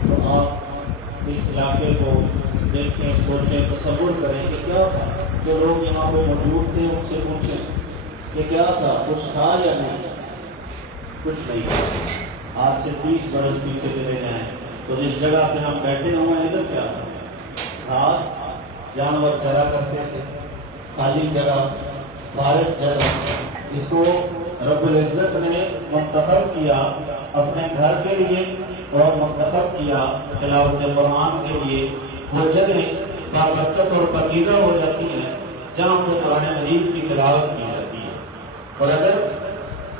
تو آپ اس علاقے کو دیکھیں، سوچیں، تصور کریں کہ کیا تھا۔ جو لوگ یہاں پہ موجود تھے ان سے پوچھیں کہ کیا تھا، کچھ تھا یا نہیں؟ کچھ نہیں تھا۔ آج سے 30 برس پیچھے چلے جائیں تو جس جگہ پہ ہم بیٹھے ہوئے ہیں ادھر کیا تھا؟ گھاس، جانور چرا کرتے تھے، خالی جگہ، فارغ جگہ۔ اس کو رب العزت نے منتخب کیا اپنے گھر کے لیے اور منتخب کیا تلاوت قرآن کے لیے۔ وہ جگہ بابرکت اور پاکیزہ ہو جاتی ہیں جہاں پہ قرآن مجید کی تلاوت کی جاتی ہے۔ اور اگر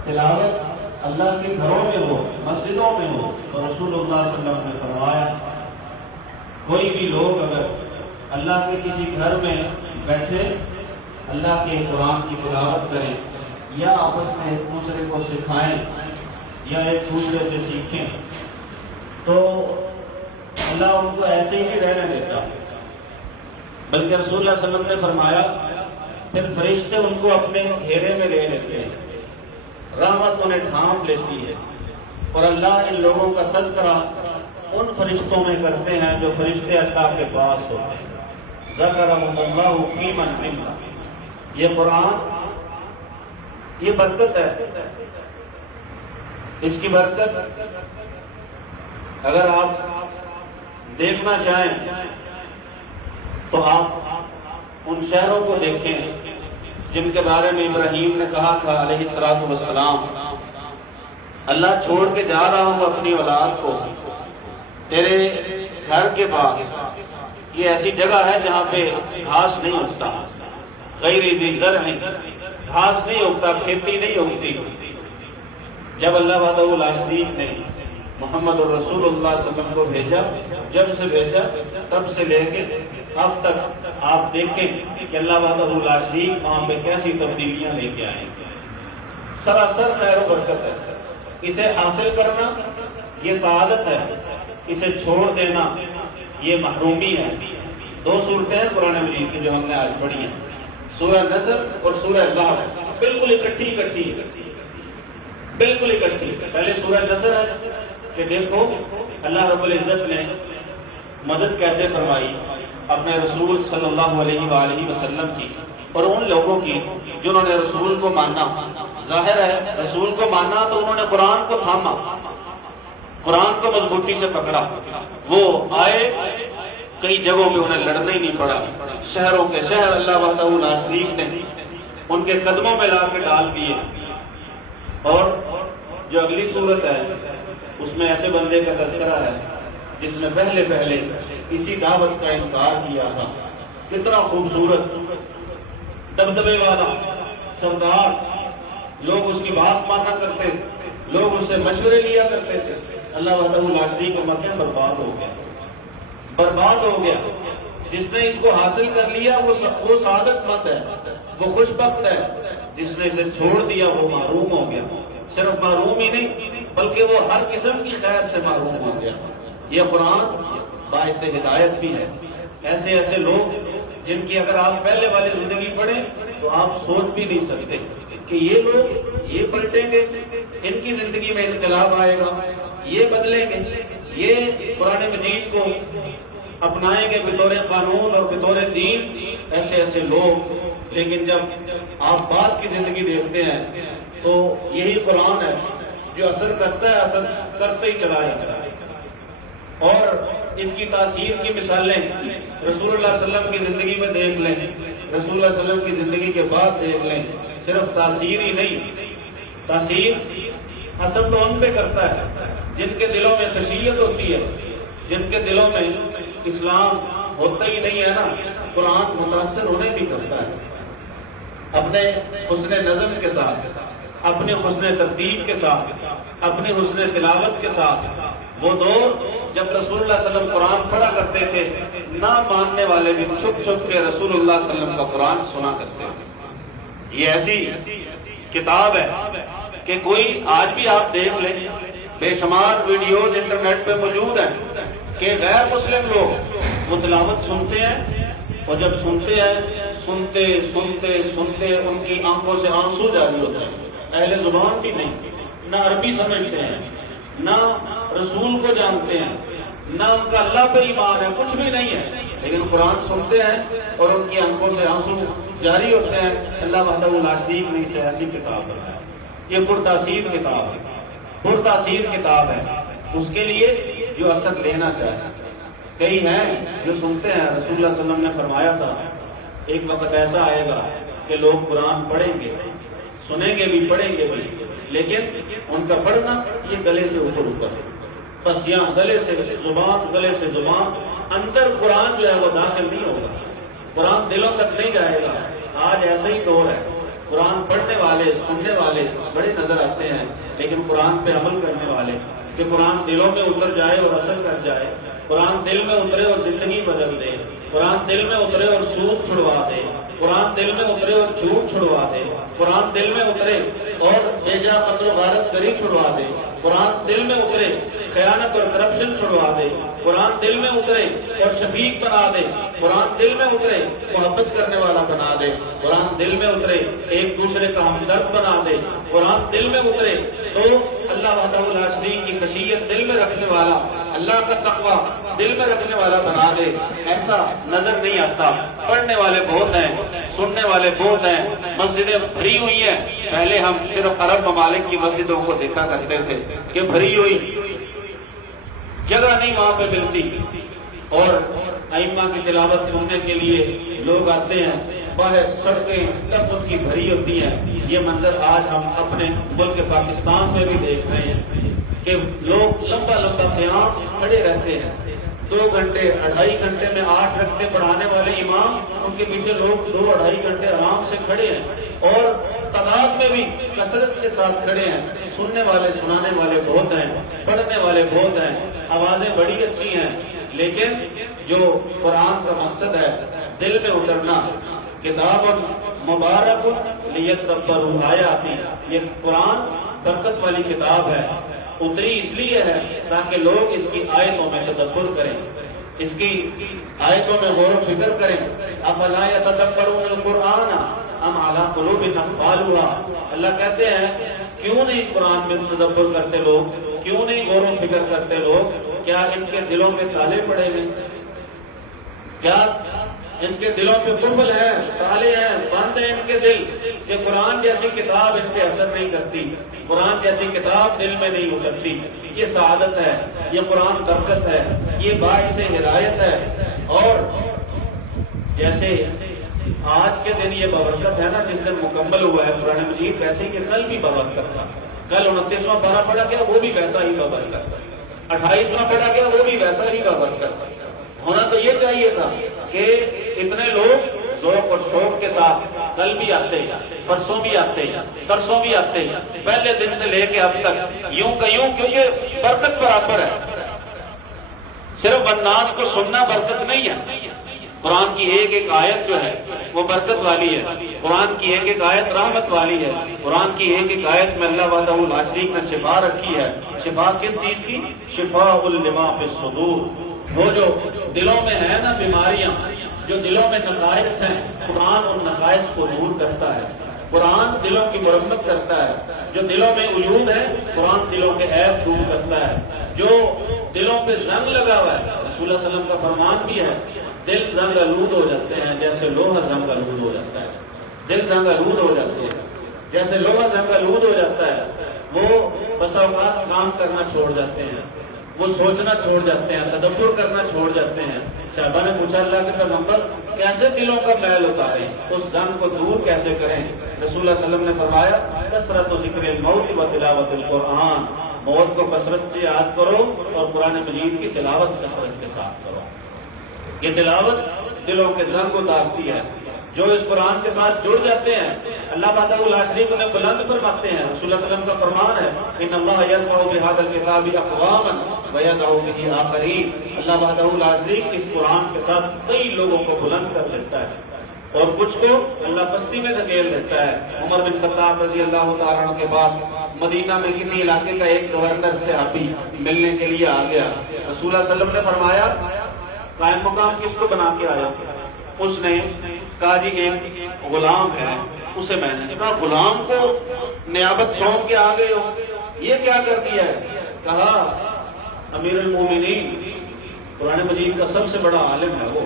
تلاوت اللہ کے گھروں میں ہو، مسجدوں میں ہو، تو رسول اللہ صلی اللہ علیہ وسلم نے فرمایا کوئی بھی لوگ اگر اللہ کے کسی گھر میں بیٹھے اللہ کے قرآن کی تلاوت کریں یا آپس میں ایک دوسرے کو سکھائیں یا ایک دوسرے سے سیکھیں تو اللہ ان کو ایسے ہی نہیں رہنے دیتا، بلکہ رسول اللہ صلی اللہ علیہ وسلم نے فرمایا پھر فرشتے ان کو اپنے گھیرے میں لے لیتے ہیں، رحمت انہیں ڈھانپ لیتی ہے، اور اللہ ان لوگوں کا تذکرہ ان فرشتوں میں کرتے ہیں جو فرشتے اللہ کے پاس ہوتے ہیں۔ ذکرہم اللہ فی من عنده۔ یہ قرآن، یہ برکت ہے۔ اس کی برکت اگر آپ دیکھنا چاہیں تو آپ ان شہروں کو دیکھیں جن کے بارے میں ابراہیم نے کہا تھا علیہ الصلوۃ والسلام، اللہ چھوڑ کے جا رہا ہوں اپنی اولاد کو تیرے گھر کے پاس۔ یہ ایسی جگہ ہے جہاں پہ گھاس نہیں اگتا، غیر ذی زرع، گھاس نہیں اگتا، کھیتی نہیں اگتی۔ جب اللہ وحدہ لا شریک نے محمد الرسول اللہ صلی اللہ علیہ وسلم کو بھیجا، جب سے بھیجا تب سے لے کے اب تک آپ دیکھیں کہ اللہ وحدہ لا شریک وہاں پہ کیسی تبدیلیاں لے کے آئیں گے۔ سراسر خیر و برکت ہے۔ اسے حاصل کرنا یہ سعادت ہے، اسے چھوڑ دینا یہ محرومی ہے۔ دو صورتیں ہیں قرآن مجید کی جو ہم نے آج پڑھی ہیں، سورہ نصر اور سورہ لہب، بالکل اکٹھی بالکل اکٹھی۔ پہلے سورہ نصر ہے کہ دیکھو اللہ رب العزت نے مدد کیسے فرمائی اپنے رسول صلی اللہ علیہ وآلہ وسلم کی اور ان لوگوں کی جنہوں نے رسول کو مانا۔ ظاہر ہے رسول کو مانا تو انہوں نے قرآن کو تھاما، قرآن کو مضبوطی سے پکڑا۔ وہ آئے، کئی جگہوں میں انہیں لڑنا ہی نہیں پڑا، شہروں کے شہر اللہ وحدہ لا شریک نے ان کے قدموں میں لا کے ڈال دیے۔ اور جو اگلی صورت ہے اس میں ایسے بندے کا تذکرہ ہے جس نے پہلے اسی دعوت کا انکار کیا تھا۔ کتنا خوبصورت، دبدبے والا سردار، لوگ اس کی بات مانا کرتے، لوگ اس سے مشورے لیا کرتے تھے۔ اللہ وحدہ لا شریک کا مکہ برباد ہو گیا۔ جس نے اس کو حاصل کر لیا وہ سعادت مند ہے، وہ خوش بخت ہے۔ جس نے اسے چھوڑ دیا وہ محروم ہو گیا۔ صرف محروم ہی نہیں بلکہ وہ ہر قسم کی خیر سے محروم ہو گیا۔ یہ قرآن باعث ہدایت بھی ہے۔ ایسے لوگ جن کی اگر آپ پہلے والی زندگی پڑھیں تو آپ سوچ بھی نہیں سکتے کہ یہ لوگ یہ پلٹیں گے، ان کی زندگی میں انقلاب آئے گا، یہ بدلیں گے، یہ قرآن مجید کو اپنائیں گے بطور قانون اور بطور دین۔ ایسے لوگ، لیکن جب آپ بعد کی زندگی دیکھتے ہیں تو یہی قرآن ہے جو اثر کرتا ہے، اثر کرتے ہی چلا ہے۔ اور اس کی تاثیر کی مثالیں رسول اللہ صلی اللہ علیہ وسلم کی زندگی میں دیکھ لیں، رسول اللہ صلی اللہ علیہ وسلم کی زندگی کے بعد دیکھ لیں۔ صرف تاثیر ہی نہیں، تاثیر اثر تو ان پہ کرتا ہے جن کے دلوں میں خشیت ہوتی ہے، جن کے دلوں میں اسلام ہوتا ہی نہیں ہے نا، قرآن متاثر ہونے بھی کرتا ہے۔ اپنے حسن نظم کے ساتھ، اپنے حسن ترتیب کے ساتھ، اپنے حسن تلاوت کے ساتھ، وہ دور جب رسول اللہ صلی اللہ علیہ وسلم قرآن پڑھا کرتے تھے، نہ ماننے والے بھی چھپ چھپ کے رسول اللہ صلی اللہ علیہ وسلم کا قرآن سنا کرتے تھے۔ یہ ایسی کتاب ہے کہ کوئی آج بھی آپ دیکھ لیں، بے شمار ویڈیوز انٹرنیٹ پہ موجود ہیں کہ غیر مسلم لوگ وہ تلاوت سنتے ہیں، اور جب سنتے ہیں سنتے سنتے سنتے ان کی آنکھوں سے آنسو جاری ہوتے ہیں۔ اہل زبان بھی نہیں، نہ عربی سمجھتے ہیں، نہ رسول کو جانتے ہیں، نہ ان کا اللہ پہ ایمان ہے، کچھ بھی نہیں ہے، لیکن قرآن سنتے ہیں اور ان کی آنکھوں سے آنسو جاری ہوتے ہیں۔ اللہ وحدہ لا شریک نے اسے ایسی کتاب بنایا، یہ پرتاثیر کتاب ہے، پرتاثیر کتاب ہے اس کے لیے جو اثر لینا چاہے۔ کئی ہیں جو سنتے ہیں، رسول اللہ صلی اللہ علیہ وسلم نے فرمایا تھا ایک وقت ایسا آئے گا کہ لوگ قرآن پڑھیں گے، سنیں گے بھی، پڑھیں گے بھی، لیکن ان کا پڑھنا یہ گلے سے اوپر اوپر، بس یہاں گلے سے زبان، اندر قرآن جو ہے وہ داخل نہیں ہوگا، قرآن دلوں تک نہیں جائے گا۔ آج ایسا ہی دور ہے، قرآن پڑھنے والے، سننے والے بڑے نظر آتے ہیں، لیکن قرآن پہ عمل کرنے والے، کہ قرآن دلوں میں اتر جائے اور اثر کر جائے، قرآن دل میں اترے اور زندگی بدل دے، قرآن دل میں اترے اور سود چھڑوا دے، قرآن دل میں اترے اور جھوٹ چھڑوا دے، قرآن دل میں اترے اور بے جا قتل و غارت گری چھڑوا دے، قرآن دل میں اترے خیانت اور کرپشن چھڑوا دے، قرآن دل میں اترے اور شفیق بنا دے، قرآن دل میں اترے محبت کرنے والا بنا دے، قرآن دل میں اترے ایک دوسرے کا ہمدرد بنا دے، قرآن دل میں اترے تو اللہ وحدہ لا شریک کی خشیت دل میں رکھنے والا، اللہ کا تقوی دل میں رکھنے والا بنا دے۔ ایسا نظر نہیں آتا۔ پڑھنے والے بہت ہیں، سننے والے بہت ہیں، مسجدیں بھری ہوئی ہیں۔ پہلے ہم صرف عرب ممالک کی مسجدوں کو دیکھا کرتے تھے کہ بھری ہوئی، جگہ نہیں وہاں پہ ملتی، اور ائمہ کی تلاوت سننے کے لیے لوگ آتے ہیں، باہر سڑکیں تب ان کی بھری ہوتی ہیں۔ یہ منظر آج ہم اپنے ملک پاکستان میں بھی دیکھ رہے ہیں کہ لوگ لمبا لمبا قیام کھڑے رہتے ہیں، 2 گھنٹے 2.5 گھنٹے میں 8 گھنٹے پڑھانے والے امام، ان کے پیچھے لوگ 2-2.5 گھنٹے آرام سے کھڑے ہیں، اور تعداد میں بھی کثرت کے ساتھ کھڑے ہیں۔ سننے والے، سنانے والے بہت ہیں، پڑھنے والے بہت ہیں، آوازیں بڑی اچھی ہیں، لیکن جو قرآن کا مقصد ہے دل میں اترنا، کتاب مبارک لیدبروا آیاتہ، یہ قرآن برکت والی کتاب ہے، اتری اس لیے ہے تاکہ لوگ اس کی آیتوں میں تدبر کریں، اس کی آیتوں میں غور و فکر کریں۔ افلا یتدبرون القرآن ام علی قلوب اقفالها، اللہ کہتے ہیں کیوں نہیں قرآن میں تدبر کرتے لوگ، کیوں نہیں غور و فکر کرتے لوگ؟ کیا ان کے دلوں میں تالے پڑے ہیں؟ کیا ان کے دلوں پہ قفل ہے، تالے ہیں، بند ہیں ان کے دل کہ قرآن جیسی کتاب ان پہ اثر نہیں کرتی، قرآن جیسی کتاب دل میں نہیں اترتی؟ یہ سعادت ہے، یہ قرآن برکت ہے، یہ باعث ہدایت ہے۔ اور جیسے آج کے دن یہ بابرکت ہے نا، جس دن مکمل ہوا ہے قرآن مجید، ویسے ہی کل بھی بابرکت تھا، کل 29واں پارہ پڑھا گیا وہ بھی ویسا ہی بابرکت، 28واں پڑھا گیا وہ بھی ویسا ہی بابرکت۔ ہونا تو یہ چاہیے تھا کہ اتنے لوگ ذوق اور شوق کے ساتھ کل بھی آتے، پرسوں بھی آتے، ترسوں بھی آتے، پہلے دن سے لے کے اب تک یوں کا یوں، کیونکہ برکت برابر ہے۔ صرف الناس کو سننا برکت نہیں ہے، قرآن کی ایک ایک آیت جو ہے وہ برکت والی ہے، قرآن کی ایک ایک آیت رحمت والی ہے، قرآن کی ایک ایک آیت میں اللہ وحدہ لا شریک نے شفا رکھی ہے۔ شفا کس چیز کی؟ شفاء لما فی الصدور، وہ جو دلوں میں ہے نا بیماریاں، جو دلوں میں نقائص ہیں، قرآن ان نقائص کو دور کرتا ہے، قرآن دلوں کی مرمت کرتا ہے۔ جو دلوں میں عیوب ہے، قرآن دلوں کے عیب دور کرتا ہے۔ جو دلوں پہ زنگ لگا ہوا ہے، رسول اللہ صلی اللہ علیہ وسلم کا فرمان بھی ہے، دل زنگ آلود ہو جاتے ہیں جیسے لوہا زنگ آلود ہو جاتا ہے، دل زنگ آلود ہو جاتے ہیں جیسے لوہا زنگ آلود ہو جاتا ہے، وہ بس اوقات کام کرنا چھوڑ جاتے ہیں، وہ سوچنا چھوڑ جاتے ہیں، تدبر کرنا چھوڑ جاتے ہیں۔ صحابہ نے پوچھا اللہ کے پیغمبر کیسے دلوں کا میل اتاریں، اس زنگ کو دور کیسے کریں؟ رسول اللہ صلی اللہ علیہ وسلم نے فرمایا کثرت ذکر الموت و تلاوت القرآن، موت کو کثرت سے یاد کرو اور قرآن مجید کی تلاوت کثرت کے ساتھ کرو۔ یہ تلاوت دلوں کے زنگ اتارتی ہے۔ جو اس قرآن کے ساتھ جڑ جاتے ہیں، اللہ وحدہ لا شریک انہیں بلند فرماتے ہیں۔ رسول اللہ صلی اللہ علیہ وسلم کا فرمان ہے ان اللہ یرفع بهذا الکتاب اقواما ویضع به آخرین، اللہ وحدہ لا شریک اس قرآن کے ساتھ کئی لوگوں کو بلند کر دیتا ہے اور کچھ کو اللہ پستی میں دھکیل دیتا ہے۔ عمر بن خطاب رضی اللہ تعالیٰ عنہ کے پاس مدینہ میں کسی علاقے کا ایک گورنر صحابی ملنے کے لیے آ گیا۔ رسول اللہ صلی اللہ علیہ وسلم نے فرمایا قائم مقام کس کو بنا کے آیا؟ اس نے کہا جی ایک غلام ہے، اسے میں نے کہا غلام کو نیابت سونپ کے آ گئے ہو، یہ کیا کر دیا ہے؟ کہا امیر المومنین قرآن مجید کا سب سے بڑا عالم ہے وہ.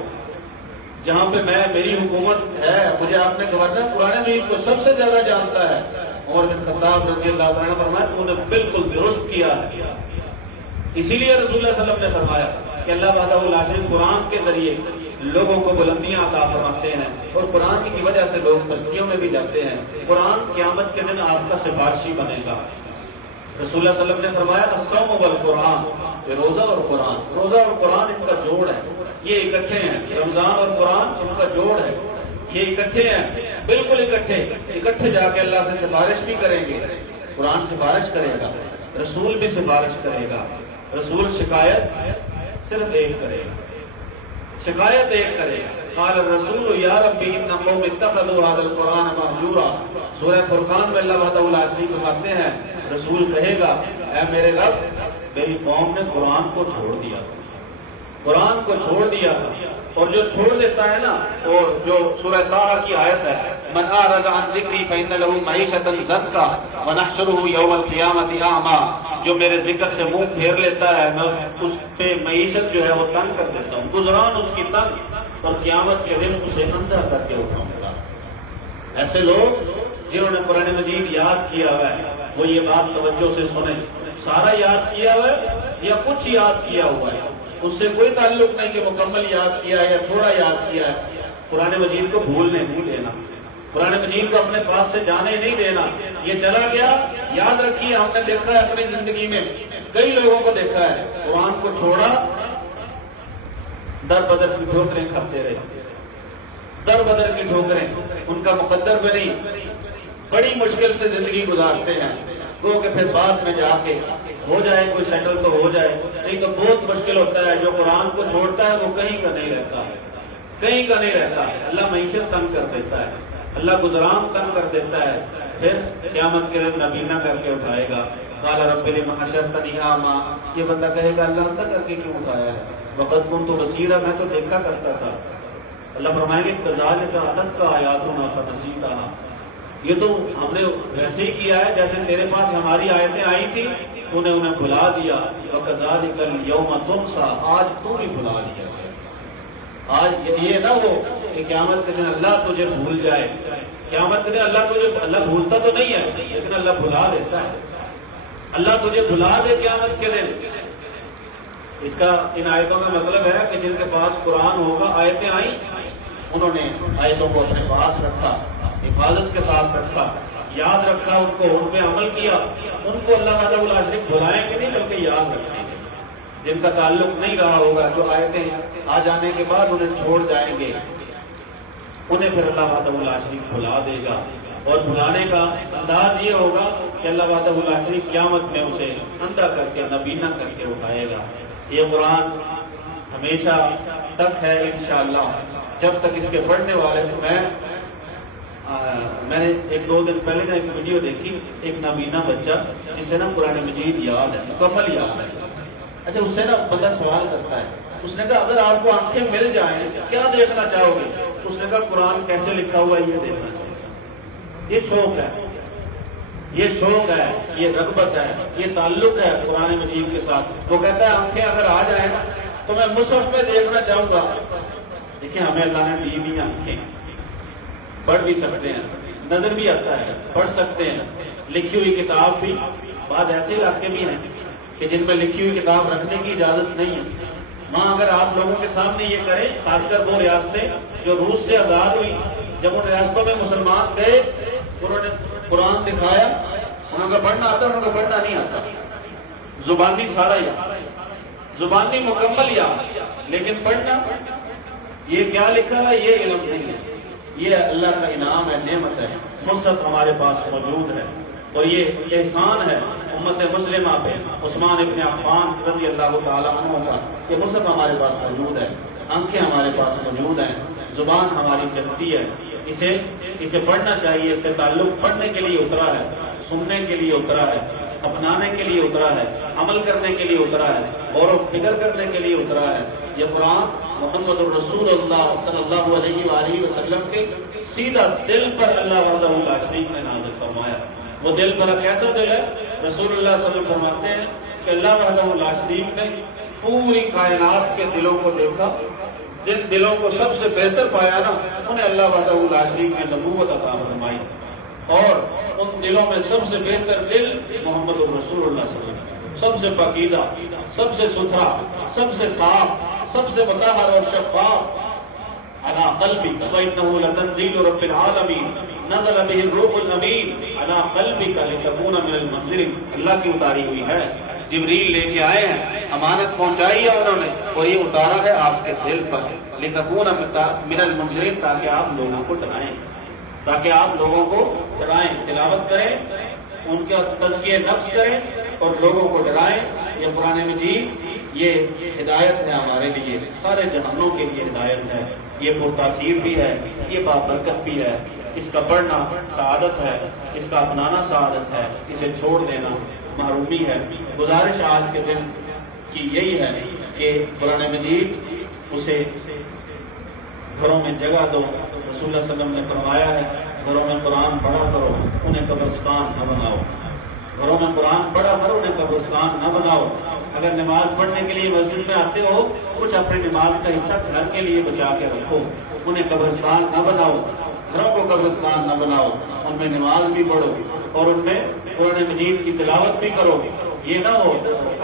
جہاں پہ میری حکومت ہے، مجھے آپ نے گورنر قرآن مجید کو سب سے زیادہ جانتا ہے. عمر بن خطاب رضی اللہ عنہ نے فرمایا تو نے بالکل درست کیا ہے. اسی لیے رسول اللہ صلی اللہ علیہ وسلم نے فرمایا کہ اللہ وحدہ لا شریک قرآن کے ذریعے لوگوں کو بلندیاں عطا فرماتے ہیں، اور قرآن کی وجہ سے لوگ پستیوں میں بھی جاتے ہیں. قرآن قیامت کے دن آپ کا سفارشی بنے گا. رسول اللہ صلی اللہ علیہ وسلم نے فرمایا الصوم والقرآن، یہ روزہ اور قرآن، روزہ اور قرآن ان کا جوڑ ہے، یہ اکٹھے ہیں. رمضان اور قرآن ان کا جوڑ ہے، یہ اکٹھے ہیں، بالکل اکٹھے جا کے اللہ سے سفارش بھی کریں گے. قرآن سفارش کرے گا، رسول بھی سفارش کرے گا. رسول شکایت صرف ایک کرے گا، شکایت ایک کرے گا. قال الرسول یا ربی ان قوم اتخذوا هذا القرآن مهجورا. سورہ فرقان میں اللہ وحدہ لا شریک فرماتے ہیں رسول کہے گا اے میرے رب میری قوم نے قرآن کو چھوڑ دیا، قرآن کو چھوڑ دیا تھا. اور جو چھوڑ دیتا ہے نا، اور جو سورہ طٰہٰ کی آیت ہے من اعرض عن ذکری فإن له معیشۃ ضنکا ونحشره یوم القیامۃ اعمیٰ. جو میرے ذکر سے منہ پھیر لیتا ہے میں اس پہ معیشت جو ہے وہ تنگ کر دیتا ہوں، گزران اس کی تنگ، اور قیامت کے دن اسے اندھا کر کے اٹھاؤں گا. ایسے لوگ جنہوں نے قرآن مجید یاد کیا ہوا ہے وہ یہ بات توجہ سے سنیں. سارا یاد کیا ہوا ہے یا کچھ یاد کیا ہوا ہے، اس سے کوئی تعلق نہیں کہ مکمل یاد کیا ہے یا تھوڑا یاد کیا ہے. قرآن مجید کو بھولنے نہیں دینا، قرآن مجید کو اپنے پاس سے جانے نہیں دینا. یہ چلا گیا، یاد رکھیے ہم نے دیکھا ہے اپنی زندگی میں کئی لوگوں کو دیکھا ہے قرآن کو چھوڑا، در بدر کی ٹھوکریں کھاتے رہے، در بدر کی ٹھوکریں، ان کا مقدر پہ نہیں، بڑی مشکل سے زندگی گزارتے ہیں. گو کہ پھر بعد میں جا کے ہو جائے کوئی سیٹل تو ہو جائے، نہیں تو بہت مشکل ہوتا ہے. جو قرآن کو چھوڑتا ہے وہ کہیں کا نہیں رہتا ہے، کہیں کا نہیں رہتا ہے. اللہ معیشت تنگ کر دیتا ہے، اللہ گزران تنگ کر دیتا ہے. پھر قیامت کے دن نبینا کر کے اٹھائے گا. قال رب لم حشرتنی اعمیٰ. یہ بندہ کہے گا اللہ اندھا کر کے کیوں اٹھایا ہے؟ وقد كنت بصیرا، میں تو دیکھا کرتا تھا. اللہ فرمائیں گے کذالک اتتک آیاتنا فنسیتھا. یہ تو ہم نے ویسے ہی کیا ہے جیسے تیرے پاس ہماری آیتیں آئی تھی، انہیں بھلا دیا. وکذالک الیوم تنسیٰ، آج تو بھی بھلا دیا گیا. آج یہ نہ ہو کہ قیامت کے دن اللہ تجھے بھول جائے. قیامت کے دن اللہ بھولتا تو نہیں ہے لیکن اللہ بھلا دیتا ہے. اللہ تجھے بھلا دے قیامت کے دن. اس کا ان آیتوں کا مطلب ہے کہ جن کے پاس قرآن ہوگا، آیتیں آئیں، انہوں نے آیتوں کو اپنے پاس رکھا، حفاظت کے ساتھ رکھا، یاد رکھا، ان کو ان پہ عمل کیا. ان کو اللہ وحدہ لا شریک بھلائیں گے نہیں بلکہ یاد رکھیں گے. جن کا تعلق نہیں رہا ہوگا، جو آیتیں آ جانے کے بعد انہیں چھوڑ جائیں گے، انہیں پھر اللہ وحدہ لا شریک بھلا دے گا. اور بھلانے کا انداز یہ ہوگا کہ اللہ وحدہ لا شریک قیامت میں اسے اندھا کر کے نبینا کر کے اٹھائے گا. یہ قرآن ہمیشہ تک ہے انشاءاللہ جب تک اس کے پڑھنے والے. میں نے ایک دو دن پہلے نا ایک ویڈیو دیکھی، ایک نابینا بچہ جسے نا قرآن مجید یاد ہے، مکمل یاد ہے. اچھا اس سے نا بندہ سوال کرتا ہے، اس نے کہا اگر آپ کو آنکھیں مل جائیں کیا دیکھنا چاہو گے؟ اس نے کہا قرآن کیسے لکھا ہوا ہے یہ دیکھنا چاہوں گا. یہ شوق ہے، یہ شوق ہے، یہ رغبت ہے، یہ تعلق ہے قرآن مجید کے ساتھ. وہ کہتا ہے آنکھیں اگر آ جائیں نا تو میں مصحف میں دیکھنا چاہوں گا. دیکھیں ہمیں اللہ نے دی بھی آنکھیں، پڑھ بھی سکتے ہیں، نظر بھی آتا ہے، پڑھ سکتے ہیں، لکھی ہوئی کتاب بھی. بعض ایسے علاقے بھی ہیں کہ جن میں لکھی ہوئی کتاب رکھنے کی اجازت نہیں ہے. وہاں اگر آپ لوگوں کے سامنے یہ کریں، خاص کر وہ ریاستیں جو روس سے آزاد ہوئی، جب ان ریاستوں میں مسلمان گئے انہوں نے قرآن دکھایا، انہوں کا پڑھنا آتا، انہوں کا پڑھنا نہیں آتا، زبانی سارا یاد، زبانی مکمل یاد، لیکن پڑھنا یہ کیا لکھا ہے یہ علم نہیں ہے. یہ اللہ کا انعام ہے، نعمت ہے. مصحف ہمارے پاس موجود ہے اور یہ احسان ہے امت مسلمہ پہ. عثمان ابن عفان رضی اللہ تعالیٰ عنہ کا یہ مصحف ہمارے پاس موجود ہے. آنکھیں ہمارے پاس موجود ہیں، زبان ہماری چلتی ہے. اسے پڑھنا چاہیے. اس سے تعلق پڑھنے کے لیے اترا ہے، سننے کے لیے اترا ہے، اپنانے کے لیے اترا ہے، عمل کرنے کے لیے اترا ہے، غور و فکر کرنے کے لیے اترا ہے. یہ قرآن محمد الرسول اللہ صلی اللہ علیہ وآلہ وسلم کے سیدھا دل پر اللہ وحدہ لا شریک نے نازل فرمایا. وہ دل پر کیسا دل ہے؟ رسول اللہ صلی اللہ علیہ وسلم فرماتے ہیں کہ اللہ وحدہ لا شریک نے پوری کائنات کے دلوں کو دیکھا، جن دلوں کو سب سے بہتر پایا نا، انہیں اللہ وحدہ لا شریک نے نبوت عطا فرمائی، اور ان دلوں میں سب سے بہتر دل محمد رسول اللہ صلی اللہ علیہ وسلم، سب سے پاکیزہ، سب سے ستھرا، سب سے صاف، سب سے مطہر اور شفاف، علی قلبک وانہ لتنزیل رب العالمین نزل به الروح الامین علی قلبک لتکون من المنذرین، اللہ کی اتاری ہوئی ہے، جبریل لے کے آئے ہیں، امانت پہنچائی ہے انہوں نے، اور یہ اتارا ہے آپ کے دل پر، لتکون من المنذرین، تاکہ آپ لوگوں کو ڈرائیں، تاکہ آپ لوگوں کو ڈرائیں، تلاوت کریں، ان کا تزکیہ نفس کریں اور لوگوں کو ڈرائیں۔ یہ قرآن مجید یہ ہدایت ہے ہمارے لیے، سارے جہانوں کے لیے ہدایت ہے، یہ پرتاثیر بھی ہے، یہ بابرکت بھی ہے، اس کا پڑھنا سعادت ہے، اس کا اپنانا سعادت ہے، اسے چھوڑ دینا محرومی ہے۔ گزارش آج کے دن کی یہی ہے کہ قرآن مجید اسے گھروں میں جگہ دو، رسول اللہ صلی اللہ علیہ وسلم نے فرمایا ہے گھروں میں قرآن پڑھا کرو، انہیں قبرستان نہ بناؤ، گھروں میں قرآن پڑھا کرو، انہیں قبرستان نہ بناؤ۔ اگر نماز پڑھنے کے لیے مسجد میں آتے ہو، کچھ اپنی نماز کا حصہ گھر کے لیے بچا کے رکھو، انہیں قبرستان نہ بناؤ، گھروں کو قبرستان نہ بناؤ، ان میں نماز بھی پڑھو اور ان میں قرآن مجید کی تلاوت بھی کرو۔ یہ نہ ہو،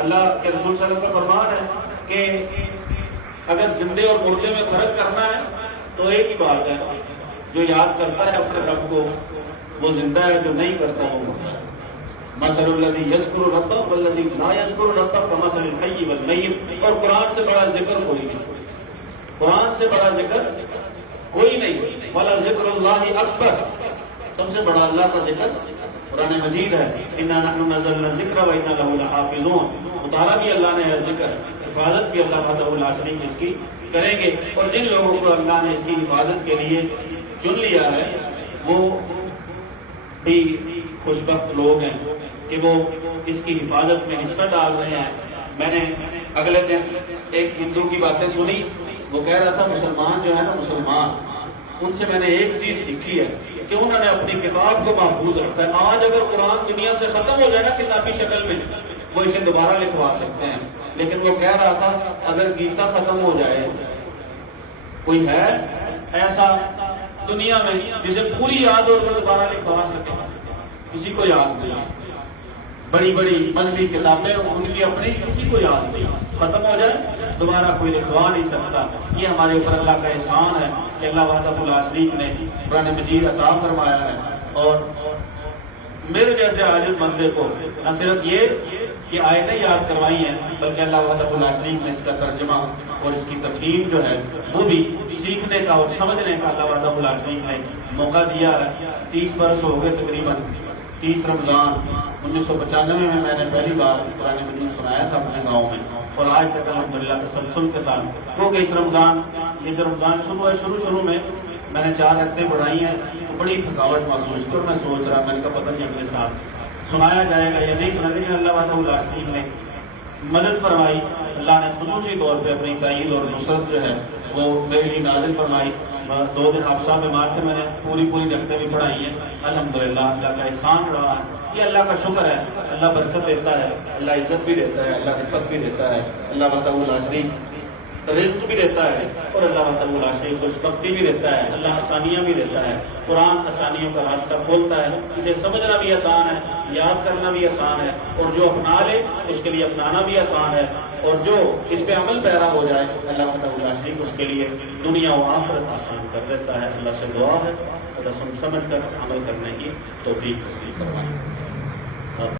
اللہ کے رسول صلی اللہ علیہ وسلم کا فرمان ہے کہ اگر زندے اور مردے میں فرق کرنا ہے تو ایک ہی بات ہے، جو یاد کرتا ہے اپنے رب کو وہ زندہ ہے، جو نہیں کرتا وہ مردہ ہے۔ مثل الذی یذکر ربہ والذی لا یذکر ربہ کمثل الحی والمیت، اور قرآن سے بڑا ذکر کوئی نہیں، قرآن سے بڑا ذکر کوئی نہیں، ولا ذکر اللہ اکبر، سب سے بڑا اللہ کا ذکر قرآن مجید ہے۔ انا نحن نزلنا الذکر وانا لہ لحافظون، اتارا بھی اللہ نے ہے ذکر، حفاظت بھی اللہ وحدہ لا شریک اس کی کریں گے، اور جن لوگوں کو اللہ نے اس کی حفاظت کے لیے چن لیا ہے وہ بھی خوش بخت لوگ ہیں کہ وہ اس کی حفاظت میں حصہ ڈال رہے ہیں۔ میں نے اگلے دن ایک ہندو کی باتیں سنی، وہ کہہ رہا تھا مسلمان جو ہے نا، مسلمان، ان سے میں نے ایک چیز سیکھی ہے کہ انہوں نے اپنی کتاب کو محفوظ رکھا ہے۔ آج اگر قرآن دنیا سے ختم ہو جائے نا کتابی شکل میں، وہ اسے دوبارہ لکھوا سکتے ہیں، لیکن وہ کہہ رہا تھا اگر گیتا ختم ہو جائے، کوئی ہے ایسا دنیا میں جسے پوری یاد اور وہ دوبارہ لکھوا سکے؟ کسی کو یاد نہیں، بڑی بڑی مذہبی کتابیں ان کی اپنی کسی کو یاد نہیں، ختم ہو جائے دوبارہ کوئی لکھوا نہیں سکتا۔ یہ ہمارے اوپر اللہ کا احسان ہے کہ اللہ وحدہ لا شریک نے قرآن مجید عطا فرمایا ہے، اور میرے جیسے عاجز بندے کو نہ صرف یہ کہ آیتیں یاد کروائی ہیں، بلکہ اللہ وحدہ لا شریک نے اس کا ترجمہ اور اس کی تفہیم جو ہے وہ بھی سیکھنے کا اور سمجھنے کا اللہ وحدہ لا شریک نے موقع دیا ہے۔ 30 برس ہو گئے تقریباً، 30 رمضان 1995 میں نے پہلی بار قرآن مجید سنایا تھا اپنے گاؤں میں، اور آج تک الحمدللہ تسلسل کے ساتھ، کیونکہ اس رمضان یہ جو رمضان شروع میں میں نے 4 رکعتیں پڑھائی ہیں تو بڑی تھکاوٹ محسوس کی، اور میں سوچ رہا میں نے کہا پتہ نہیں اگلے سال سنایا جائے گا یا نہیں سنا، لیکن اللہ وحدہ لا شریک نے مدد فرمائی، اللہ نے خصوصی طور پہ اپنی تائید اور نصرت جو ہے وہ میرے لیے نازل فرمائی۔ 2 دن حفصہ بیمار تھے، میں نے پوری رکعتیں بھی پڑھائی ہیں، الحمدللہ اللہ کا احسان رہا ہے، یہ اللہ کا شکر ہے۔ اللہ برکت دیتا ہے، اللہ عزت بھی دیتا ہے، اللہ رفت بھی دیتا ہے، اللہ وحدہ لا شریک رزق بھی دیتا ہے، اور اللہ وحدہ لا شریک خوشبختی بھی دیتا ہے، اللہ آسانیاں بھی دیتا ہے۔ قرآن آسانیوں کا راستہ کھولتا ہے، اسے سمجھنا بھی آسان ہے، یاد کرنا بھی آسان ہے، اور جو اپنا لے اس کے لیے اپنانا بھی آسان ہے، اور جو اس پہ عمل پیرا ہو جائے اللہ وحدہ لا شریک اس کے لیے دنیا و آخرت آسان کر دیتا ہے۔ اللہ سے دعا ہے اللہ سمجھ کر عمل کرنے کی توفیق نصیب فرمائے۔